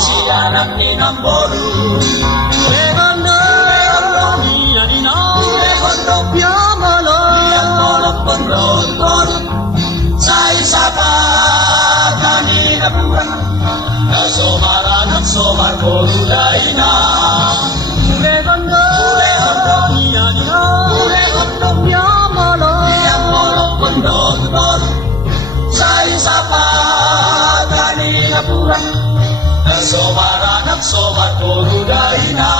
si anak ni Namboru. Wegondo niya nina Wegondo Piamalo Piamolok Pondor sa isa pa kanina buwan. Nasomaran at somar Borulay na. Wegondo niya nina Wegondo Piamalo Piamolok Pondor sa isa pa kanina buwan. Nasomaran at somar Borulay na.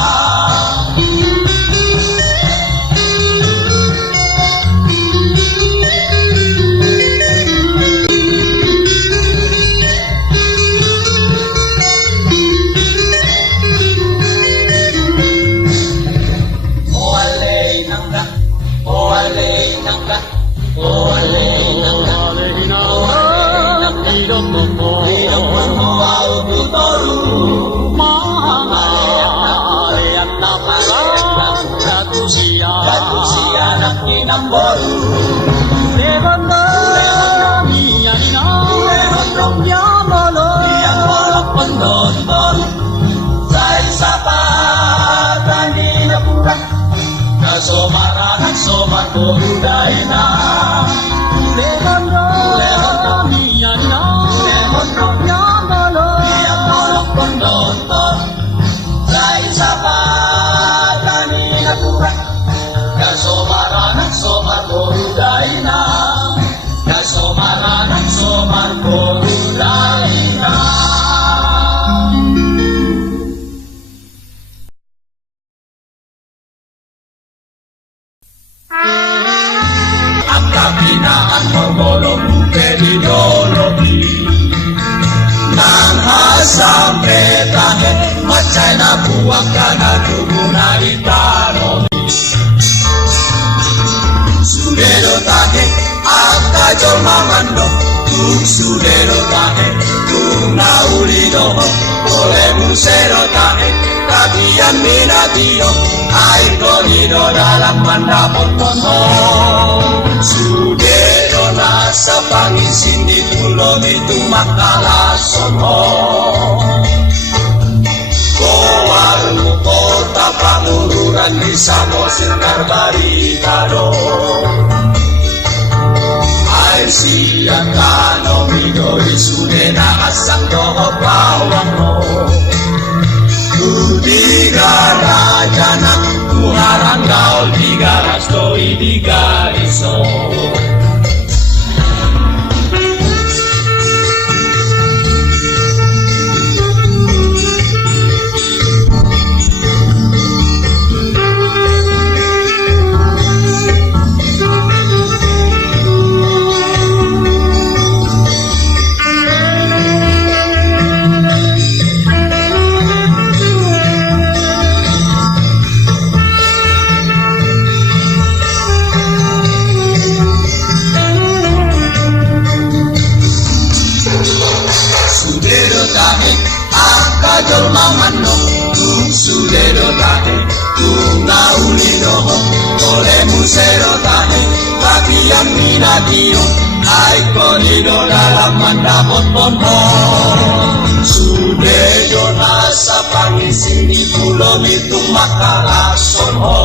Namboru Wegondo niya nina Wegondo Piamalo Piamolok Pondor sa isa pa kanina buwan. Nasomaran at somar Borulay na. Wegondo niya nina Wegondo Piamalo Piamolok Pondor sa isa pa kanina buwan. Nasomaran at somar Borulay na. Nasomaran at somar Borulay na. Ang kabinaan Mongolong ideologi ng hasang petahe macay na buwag ka na dugo na itanomi. Sudero tahe akajo mamando tung sudero tahe tung naulido ole musero tahe kabiyan minadio ay konido dalam mandapot mono. Sudero nasa pangisin di pulau itu makalason mo. Kowarmu kota pangururan di Samosir Karbarikado. Ay siang kano midori sudena asang doho bawang mo. Kudigara janak kuharang gaul digaras doi digariso. Kajol mamano tung sudero tahe tung naulido ole musero tahe kabiyan minadio ay konido dalam mandapot ponho. Sudero nasa pangisin di pulau itu makalason ho.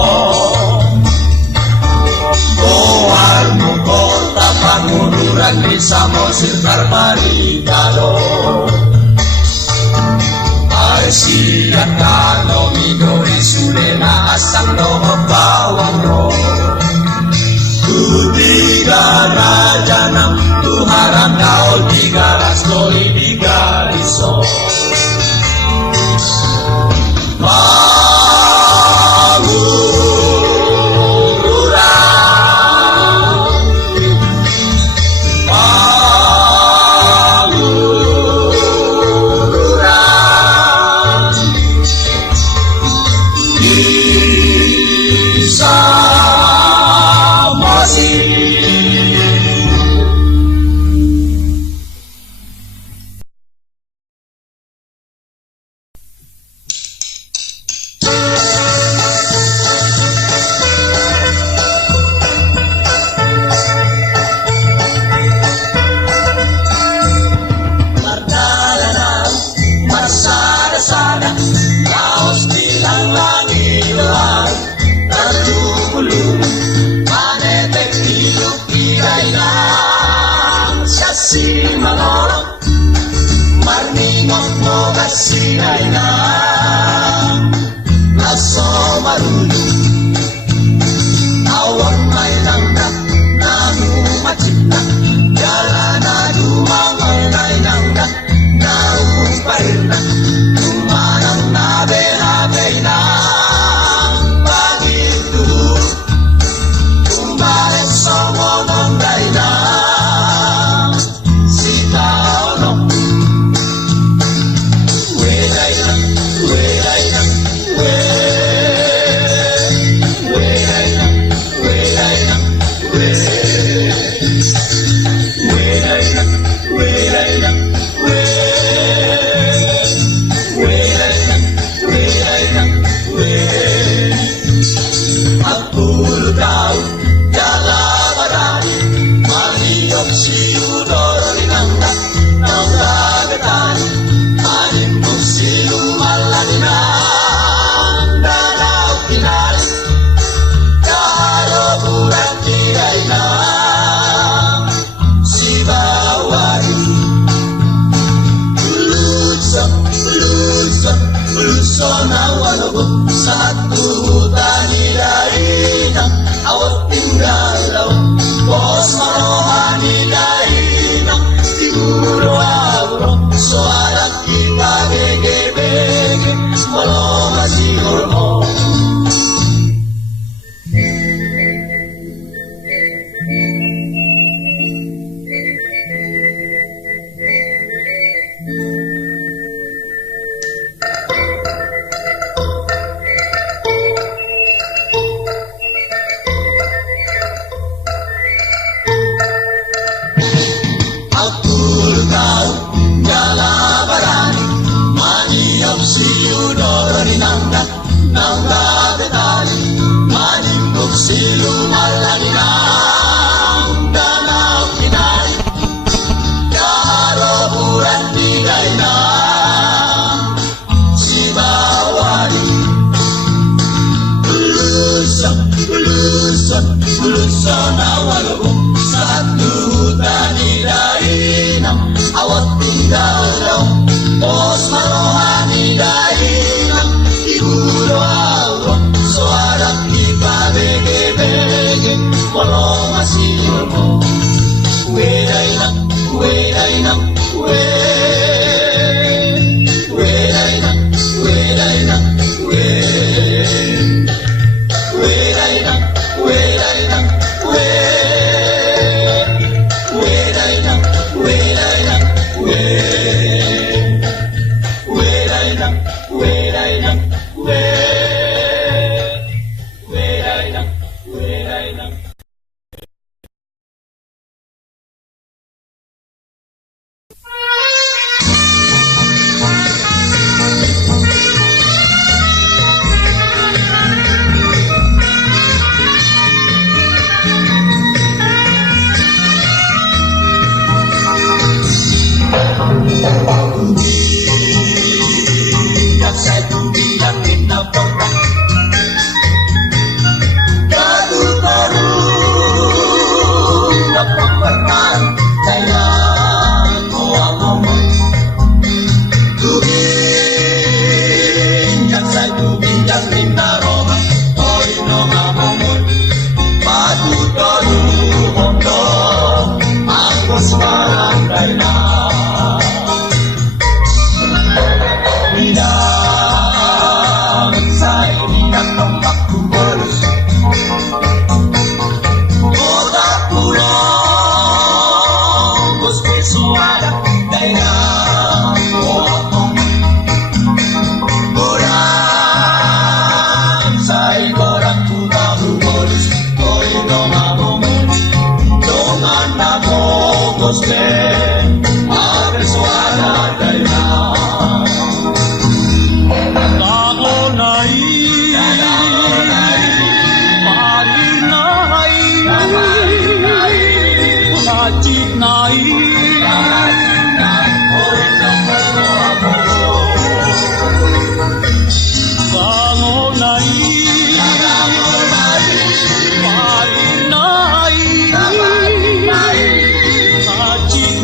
Kowarmu kota pangururan di Samosir Karbarikado. Siang kalau midori sudena asang doho bawang ro. Kudigara janam tuharan daol digaras doi digariso. malolo Marningot mo kasinay na Naso marulu Awang may langgat na humacip na Yala na dumangay ngay langgat na umpahil na Tumanang nabe-nabe na Pagitulo Tumbalik sa monong na Si Taono Welay na, welay na, welay na, welay na, welay na, welay na, welay na, Agpulo daw, jalabaran, maliyok si Udoro rinangga, ng dagatan, animong silumalan na, dalaw kinali, karoburan tigay na, si Bawari. Luso na walago sa tuhutan nila inang awat tinggalaw Bos marohan nila inang siguro agro so alat kita bege-bege walau masih hormon si Udoro rinangga ng dabetan manimbog si lumalani ng danaw kinay karoburan tigay na si Bawari Luson na walo sa tuhutan nila inang awat tinggalaw Bos marohan dahilang siguro ako so harap ipabege-bege walang masilyo mo welay na, welay na, welay na, welay na, welay na, welay na, welay na, welay na, Saya bilang kita pernah gaduh terus dapat pernah saya ngomong tubing yang saya tubing yang minta roha oi no ngomong padu tolu hondo aku sekarang daina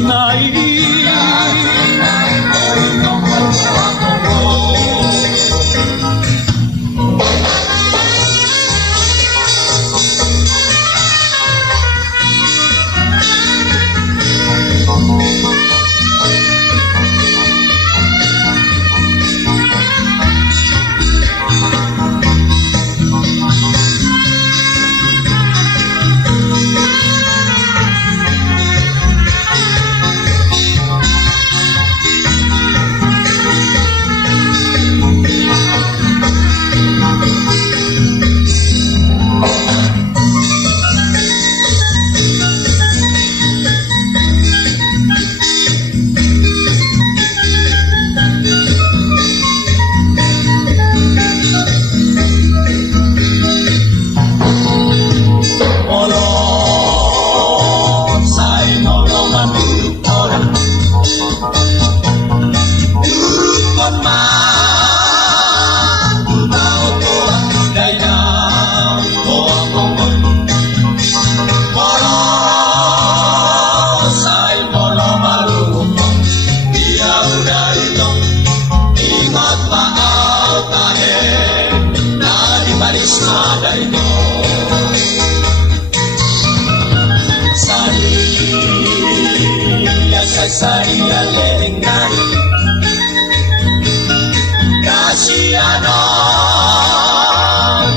Night Sasaria lelengari Kasiano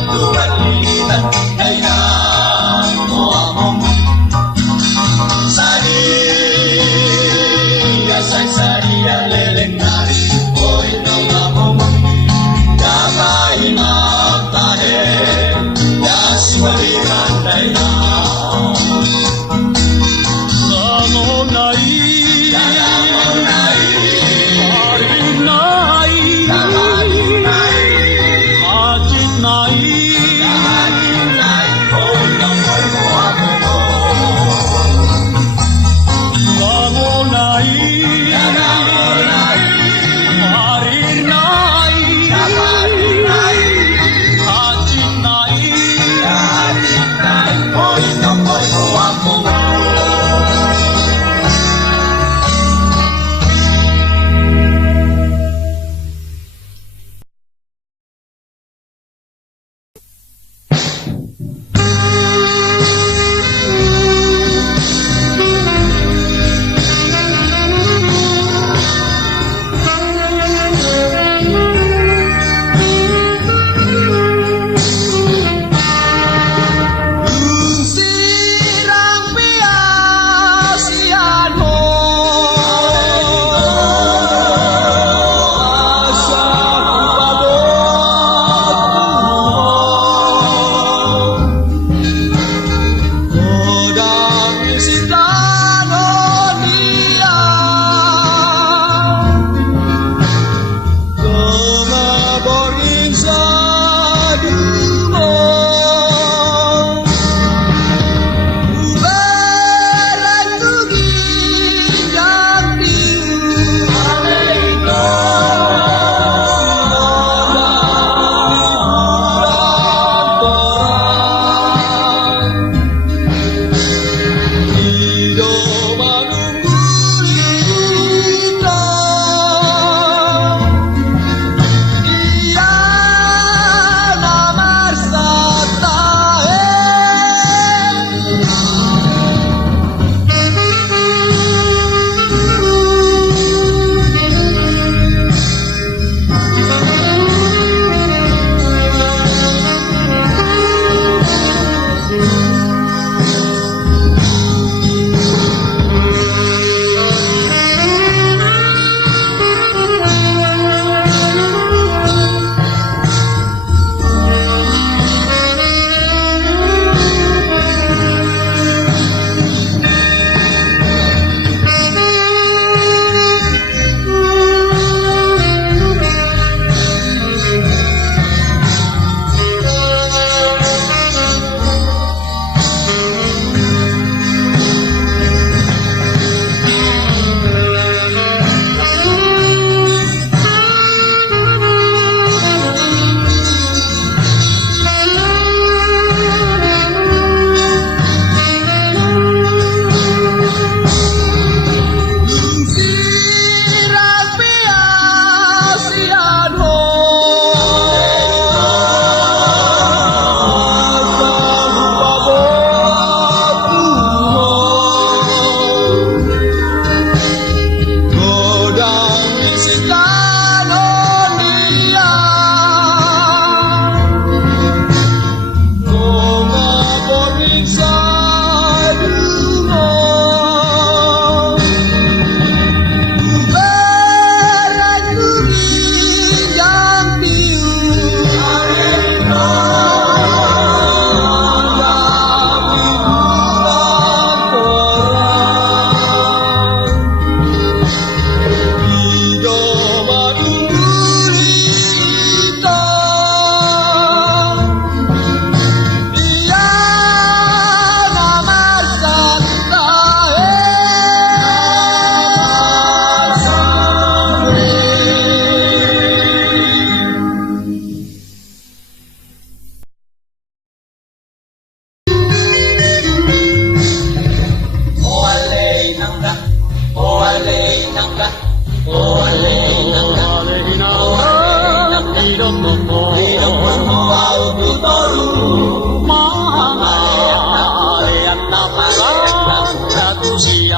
Tuhan lilitan Aina moamong Sasaria lelengari Oi nongamong Damai maptahe Daswaliran daina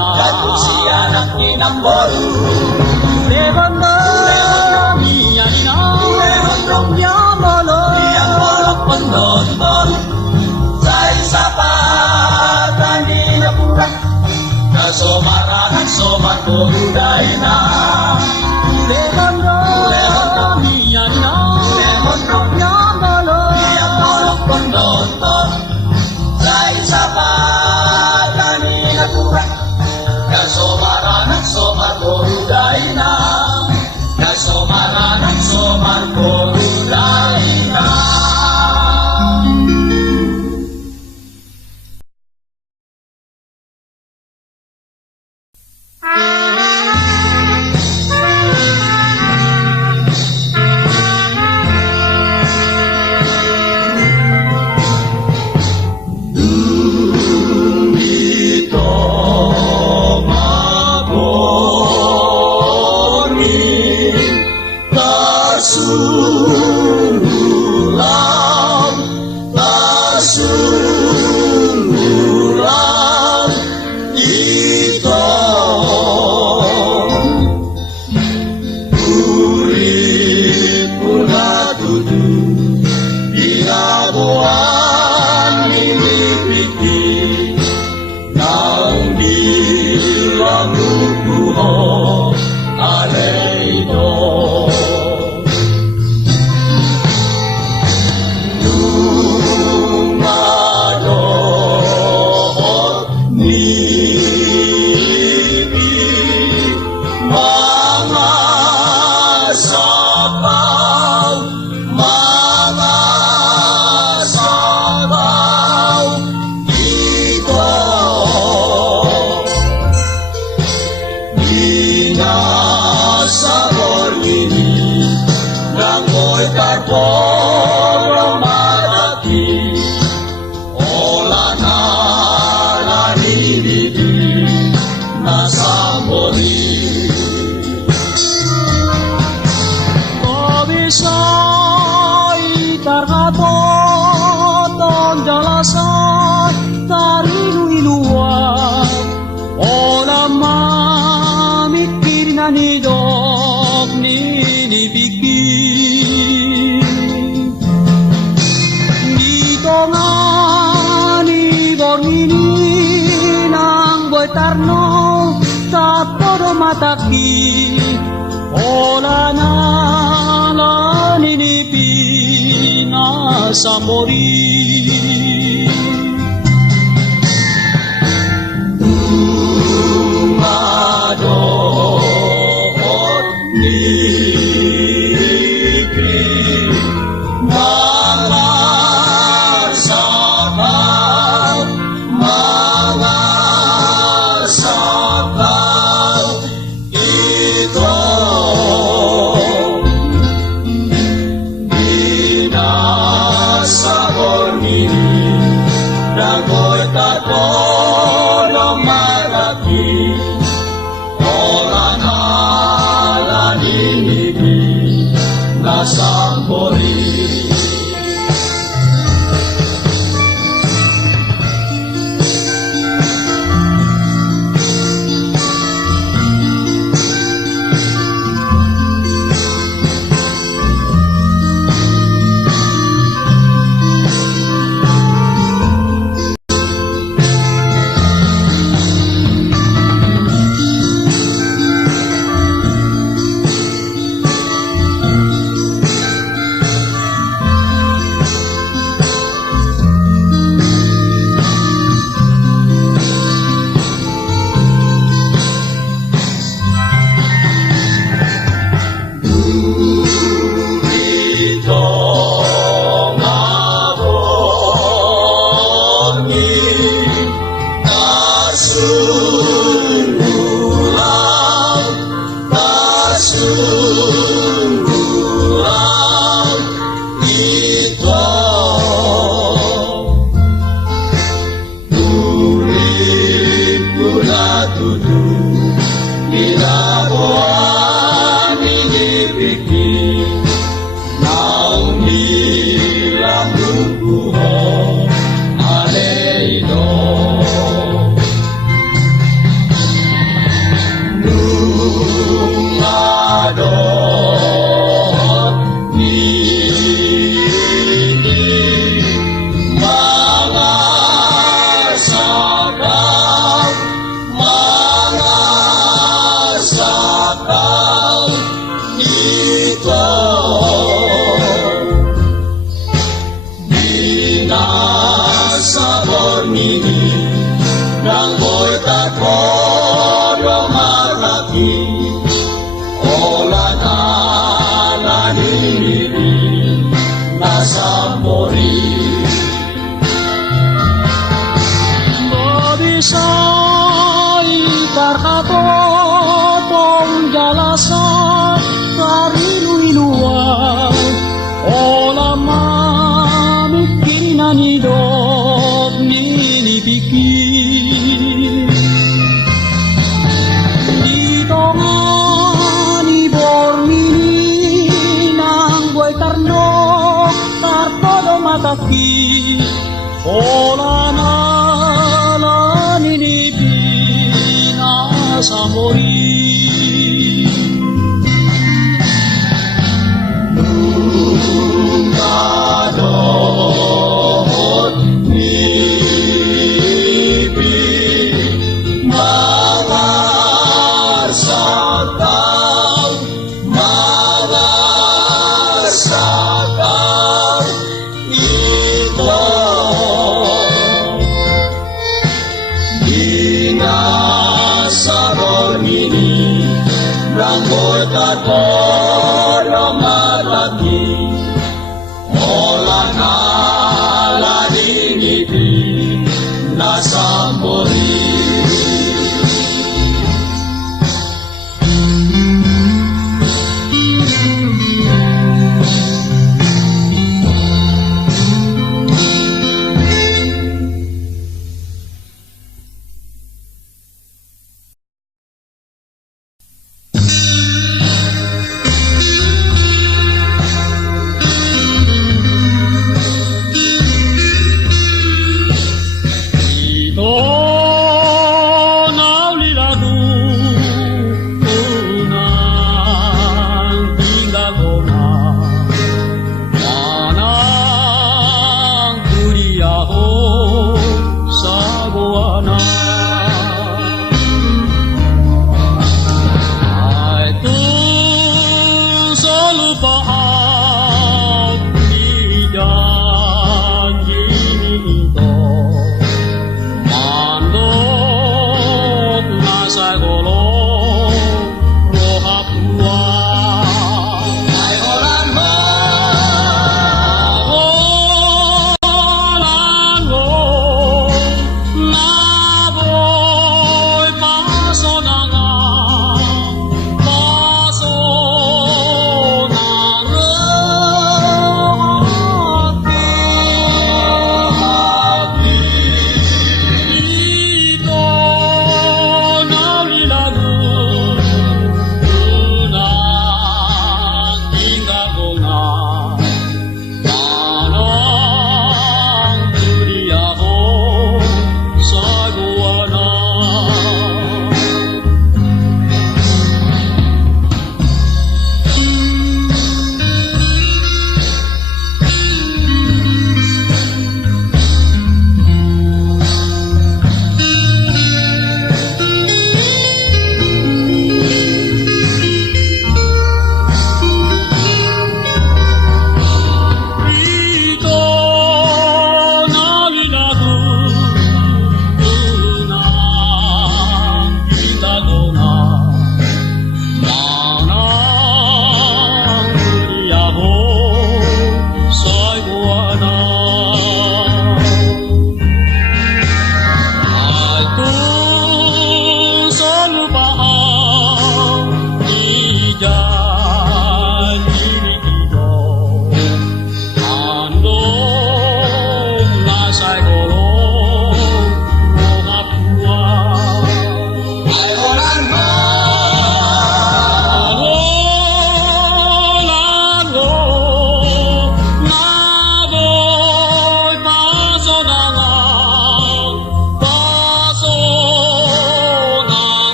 Dagu si anak namboru Uregondo Miyarina Urerondong Yambolo Yambolo Pondondon Sa isa pa Napurak Nasomaran soman Buruday na Uregondo Miyarina Urerondong Yambolo Yambolo Pondondon Sa isa pa Napurak Nasomaran soman Buruday na Nasomaran soman Buruday na Mataki Ola na laninipi na samori Umadot nipi Mga sabaw Mga sabaw Ito Binasabor nini Nagoy tatolong maraki Orang ala ninibi Nasambori Aleino mga sakaw, mga sakaw, ito binasabor nini ng portafolio marami ola na nini nasa mori. Babisay karkatotong jalasan kariluiluan ola mamit kinanidot ninipikir dito nga ni Bormini ng buhay karno kartodo mataki ola na sa morir. Kadot nibi mga sakaw, mga sakaw, ito binasabor nini ng portafolio marami ola na ningiti nasa mori.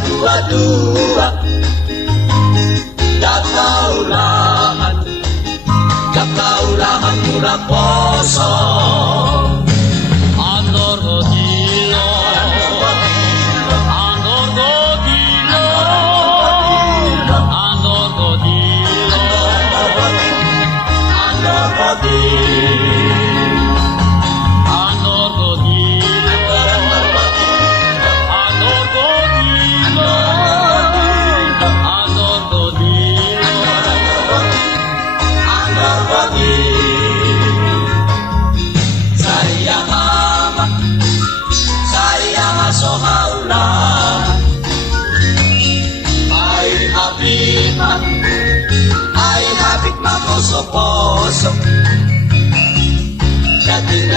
dua-dua Dakaulahan mula poso Andor godilo Andor godilo Andor godilo Andor godilo Andor godilo Andor godilo Andor godilo Andor godilo Sayang sohaula Ay habit ma poso-poso Dating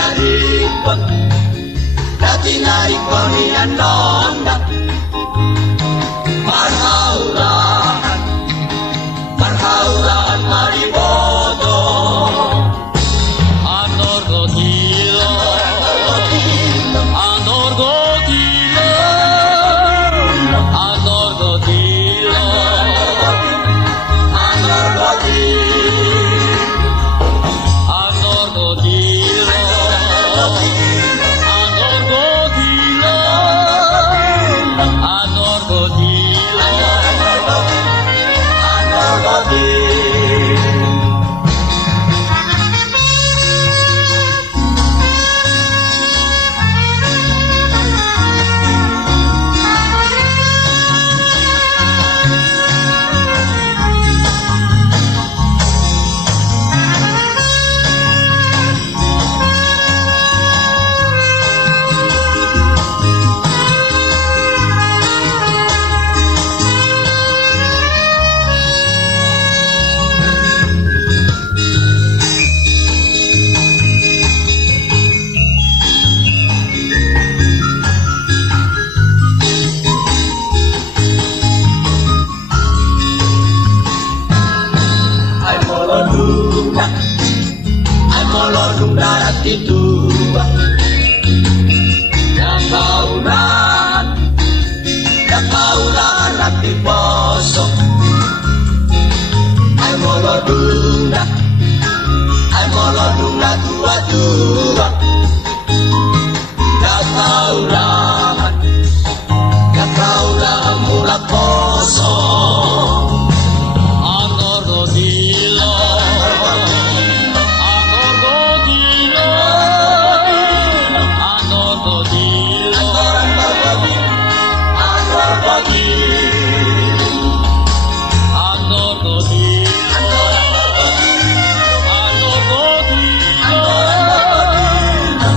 narikon ni anonda Marhaurahan maribodo Andor godilo Andor godilo Andor godilo Andor godilo Andor godilo Andor godilo Andor godilo Andor godilo Ay molodung darat dua Dakaulahan hati poso Ay molodung dua-dua Dakaulahan mula poso Andor godilo Andor godilo Andor godilo Andor godilo Andor godilo Andor godilo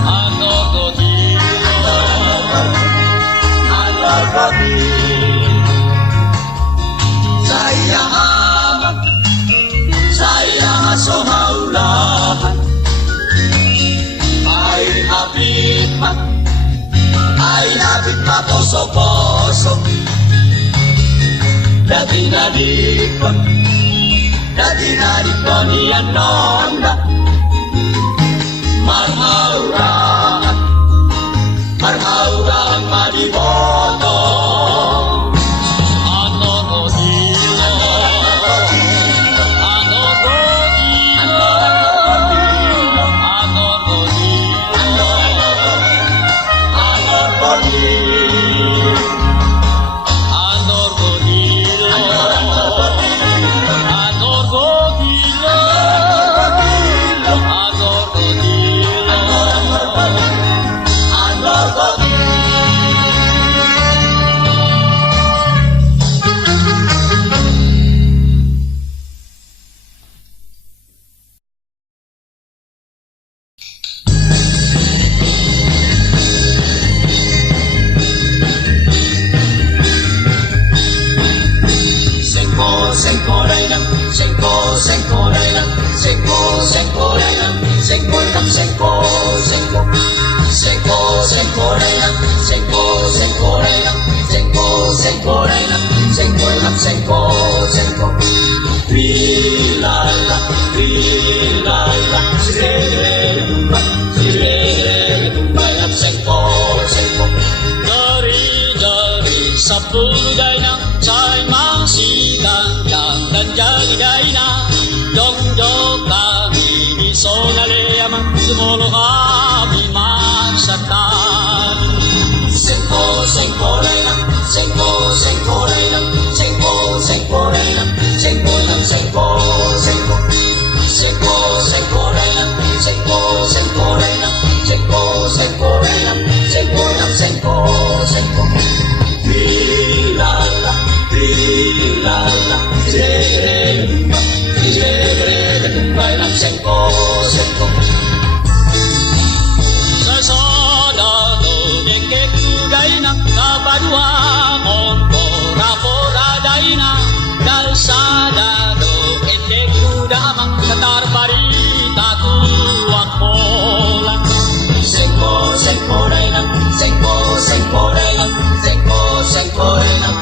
Andor godilo Andor godilo Sayang sohaulahan Ay habit ma poso-poso Dati narikon ni anonda Marhaurahan mariboto Andor godilo Andor godilo Andor godilo Andor godilo Andor godilo Andor godilo Andor godilo Andor godilo Sengko railam, sengko railam, sengko railam, sengko railam, sengko railam, sengko. Trilala, sirere tumbai, sengko. Sepuluh dainang say mangsigang dan jadi daina dong kami di sonale amang sumolo kami magsatan. Sengko dainang, sengko dainang, sengko dainang, sengko dainang, sengko dainang, sengko dainang, sengko. Lilala, lilala, zere, tumbay ng sengko. Sa sodado deke kugay ng kapadua pora daina dal sadado ete kudamang katarparita tuwak polan. Sengko dainang, sengko dainang, sengko dainang, sengko dainang,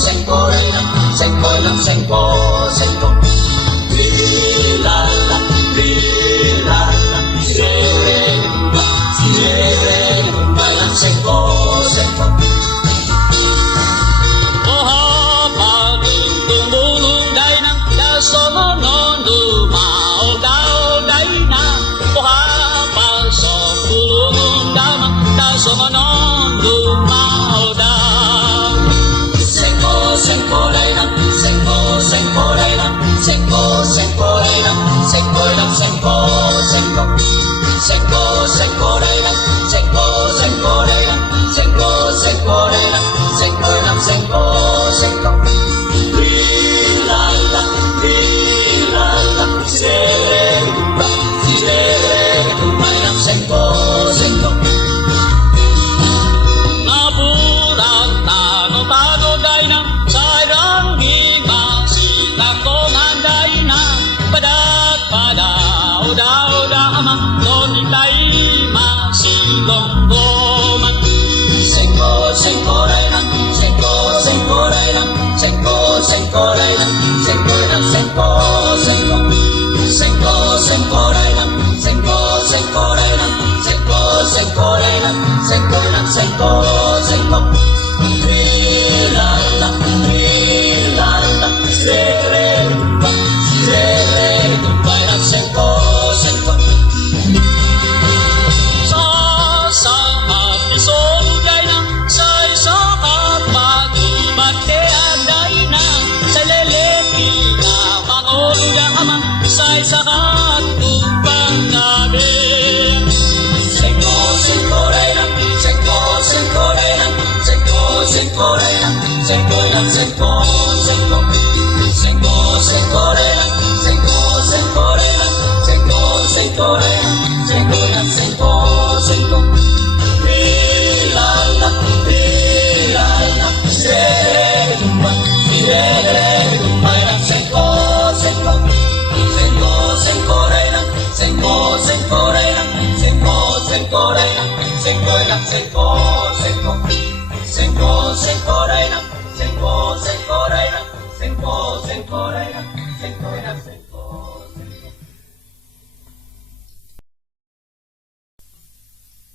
sengko dainang, sengko dainang, sengko. Lilala, lilala, zere, tumbay ng sengko.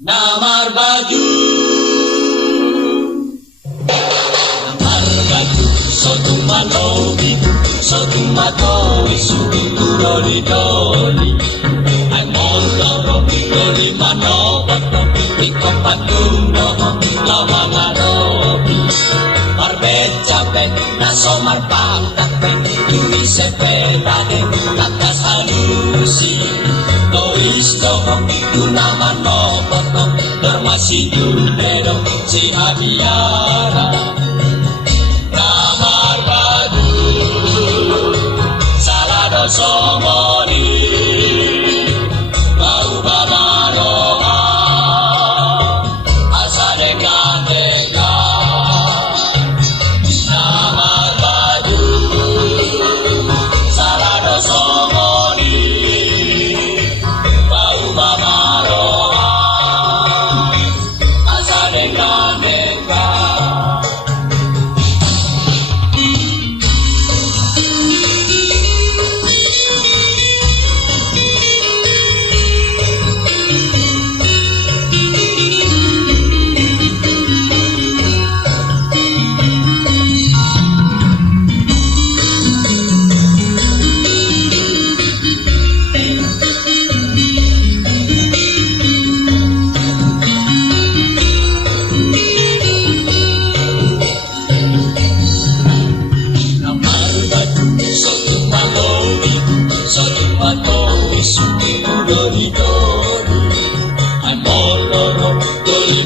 Namar baju sotung manobi sotung matowi suku doli doli ay moldo doli manobato ikon patuno lama manobi marbecca pen naso marpatak pen tuwi sepedade atas halusi Toisto tunaman mopoto dormasi dunero si abiara Namar badu salado somoni bau bamaroha asade kandeka Namar badu salado somoni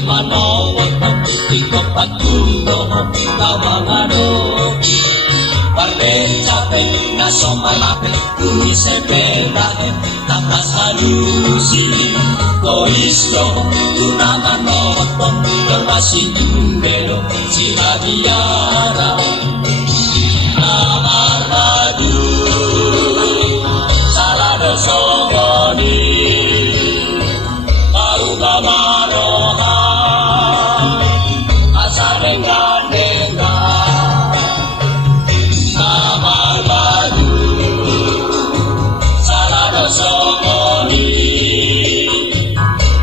manawag ikaw patulo tawangano Parbechape na somalapit kumisepelahe nakasalusi Koislo tunamanoto Termasiyumbelo si Hagiara Namarmadu Salado Songoni Aruga Maroha Asarenga-nenga Namarmadu Salado Songoni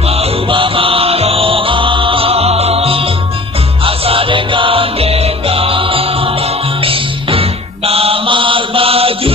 Aruga Maroha Asarenga-nenga Namarmadu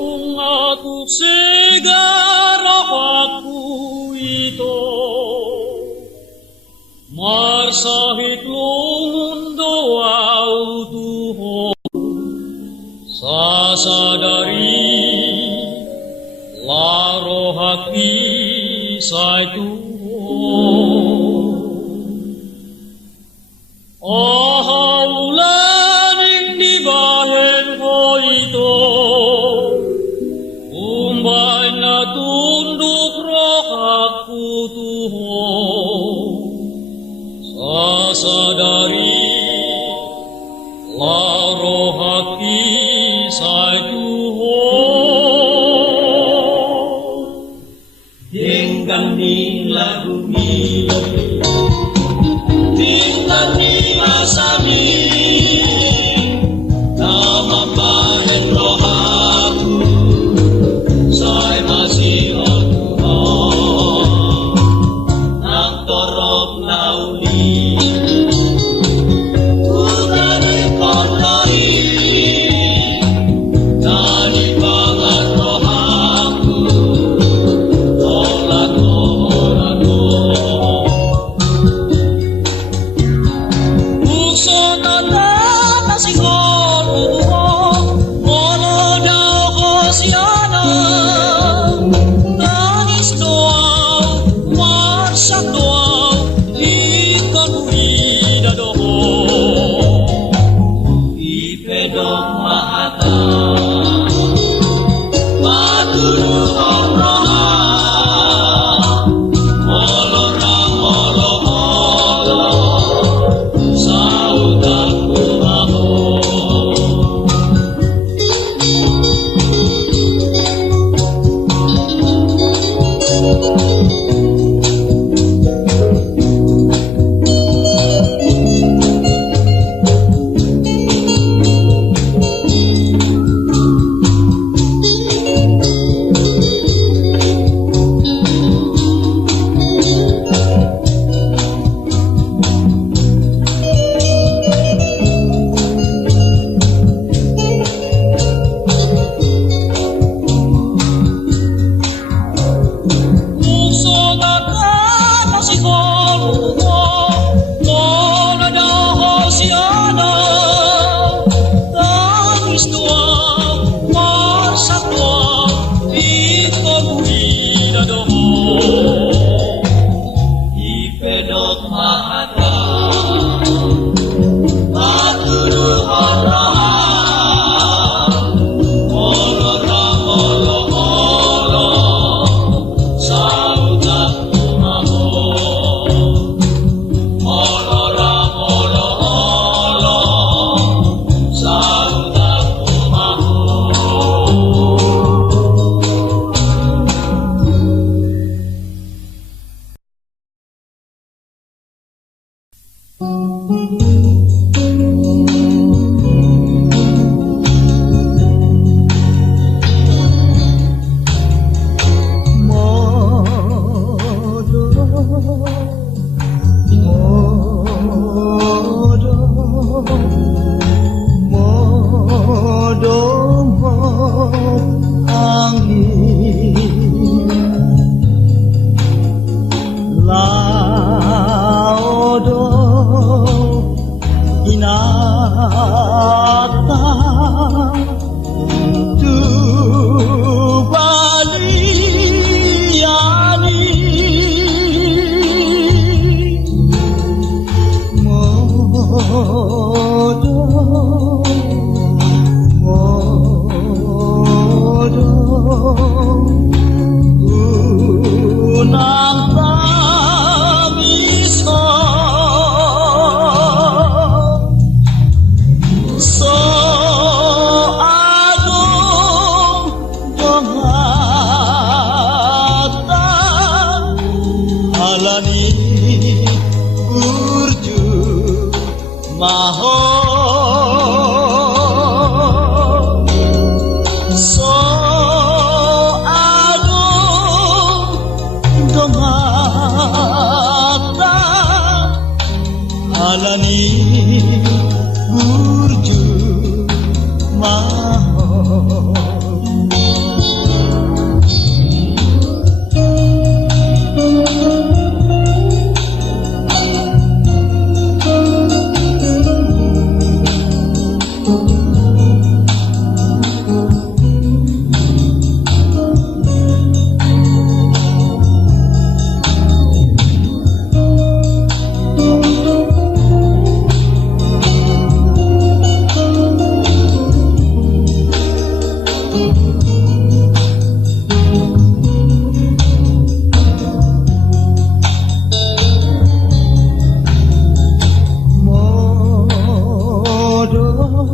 Kung ako sigara aku ito, marsahit mundo au tuho sa sasadari laro hati sai Tuhan. Ahaulan di bahen ko ito, umbay na tunduk rohaku Tuhan. Sasadari laro hati sai Tuhan. Dengan ni lagu ni, dengan ni asami, nama bahen rohaku, saya masih Tuhan. Nak torok nauli, utari konai, dari bangat rohaku. alami burju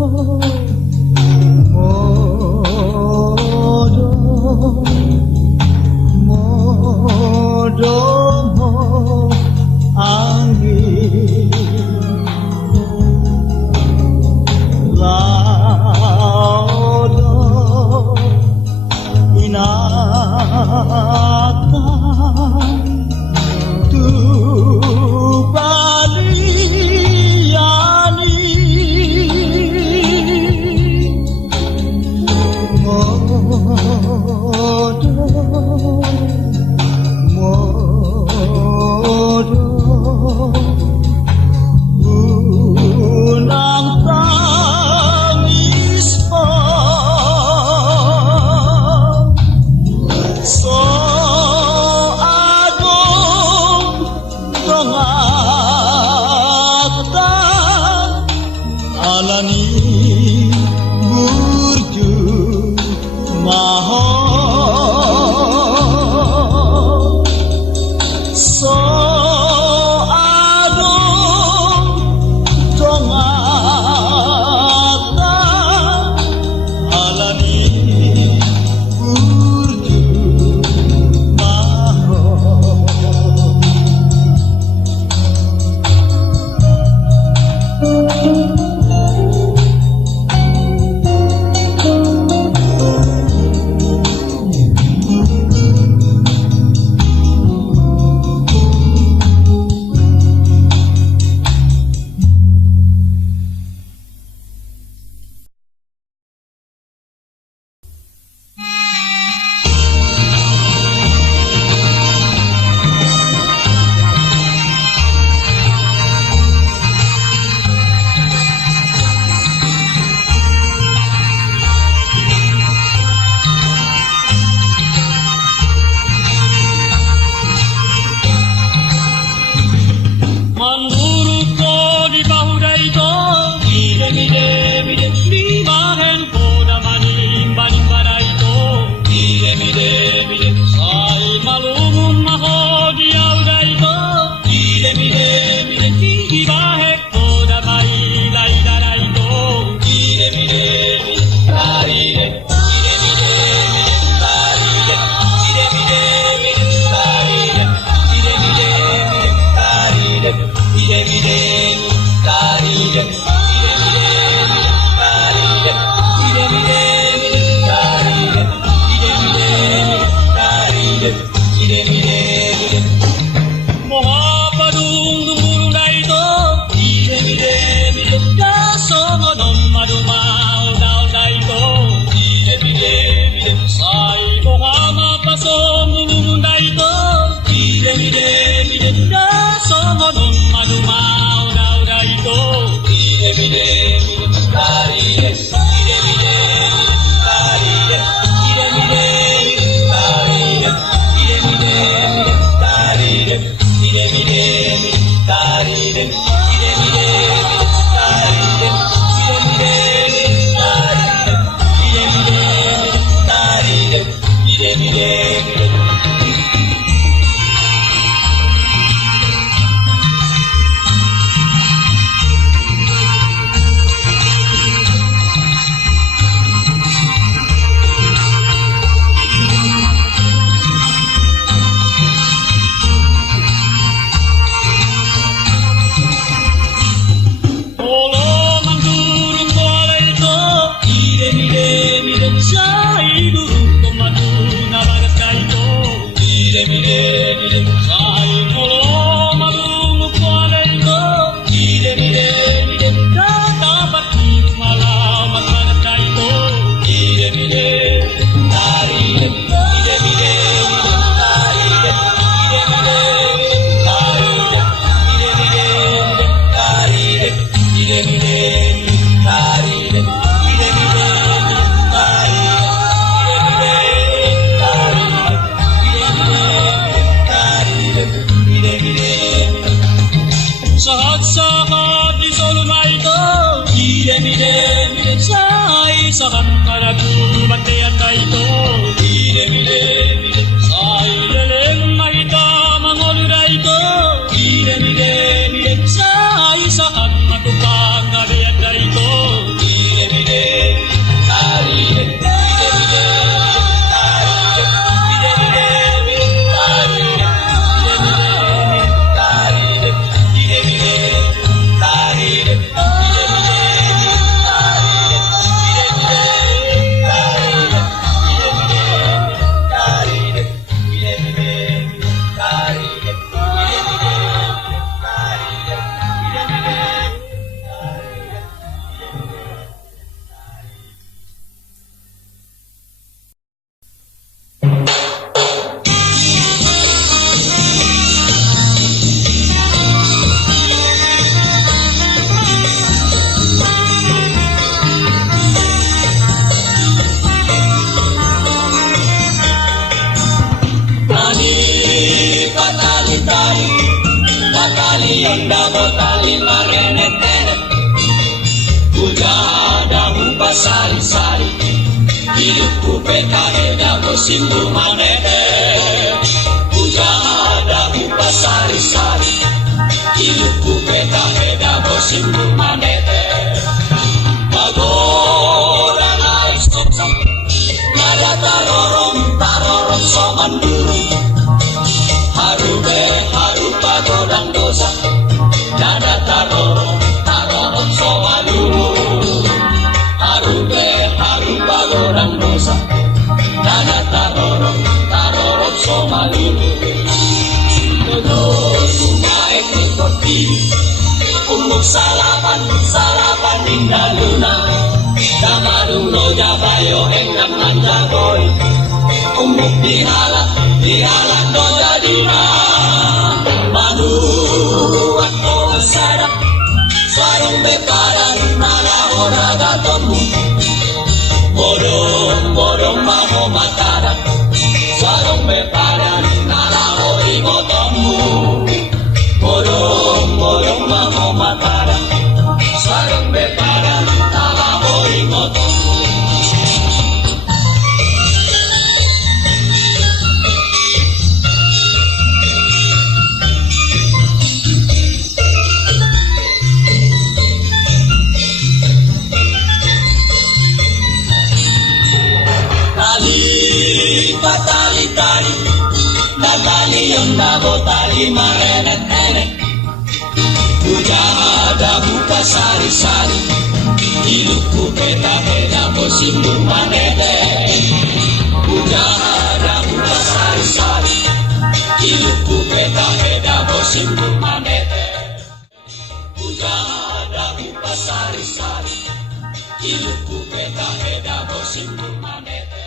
Sa onda botali marenet-enet Ujada hupa sari-sari Hidupku peta edago simbu manete Ujada hupa sari-sari Hidupku peta edago simbu manete Pagoda naik sok-sok Nada tarorong somanduru Harube haru pagodang dosa Nada tarorong somanduru Harube haru pagodang dosa Nada tarorong somanduru Dodo sungai nikoti Umuk salapan indah luna Tamadung roja bayo engkang manjagoy Umuk dihalak roja dina Manu ako sadap Sarong beparan nalahora gatomu Bodong maho matarak Sarong beparan nalahori gotomu Bodong maho matarak Sarong beparan nalahori gotomu Tali Natali onda botali marenet-enet Ujada buka sari-sari Hidupku peta-peta bosimbu manete Ujada buka sari-sari Hidupku peta-peta bosimbu manete Ujada buka sari-sari Hidupku peta-peta bosimbu manete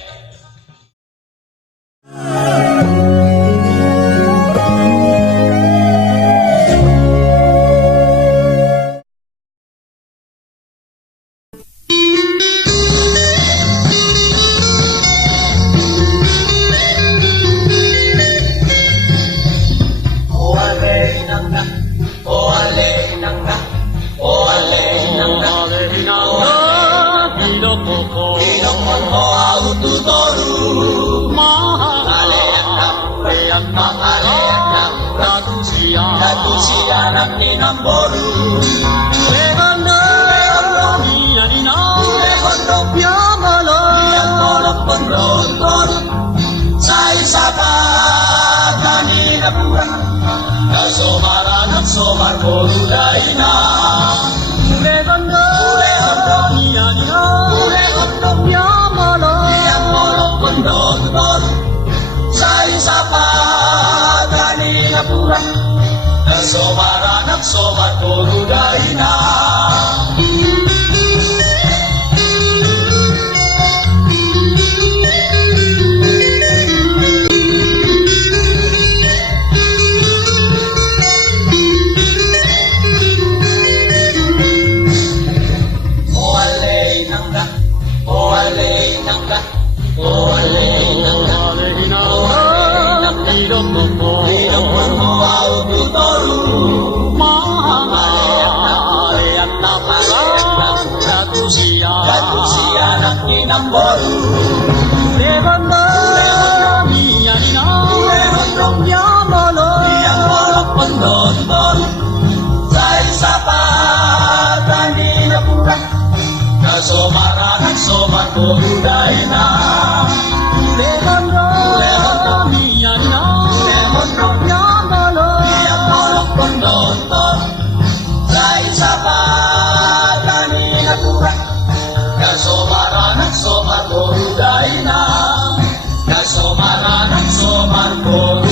Anak ni namboru Legondo Nianina Legondo Piamolo Piamolo Pondor Sai sapa Kanina pura Nasomar boru daina Legondo Nianina Legondo Piamolo Piamolo Pondor Sai sapa Kanina pura Somar boru daina anak ni namboru Legondo Nianina Legondo Piamolo Pondor Sai sapa Kanina pura Nasomar boru daina Legondo Nianina Legondo Piamolo Pondor Sai sapa Kanina pura Somar boru daina Somar boru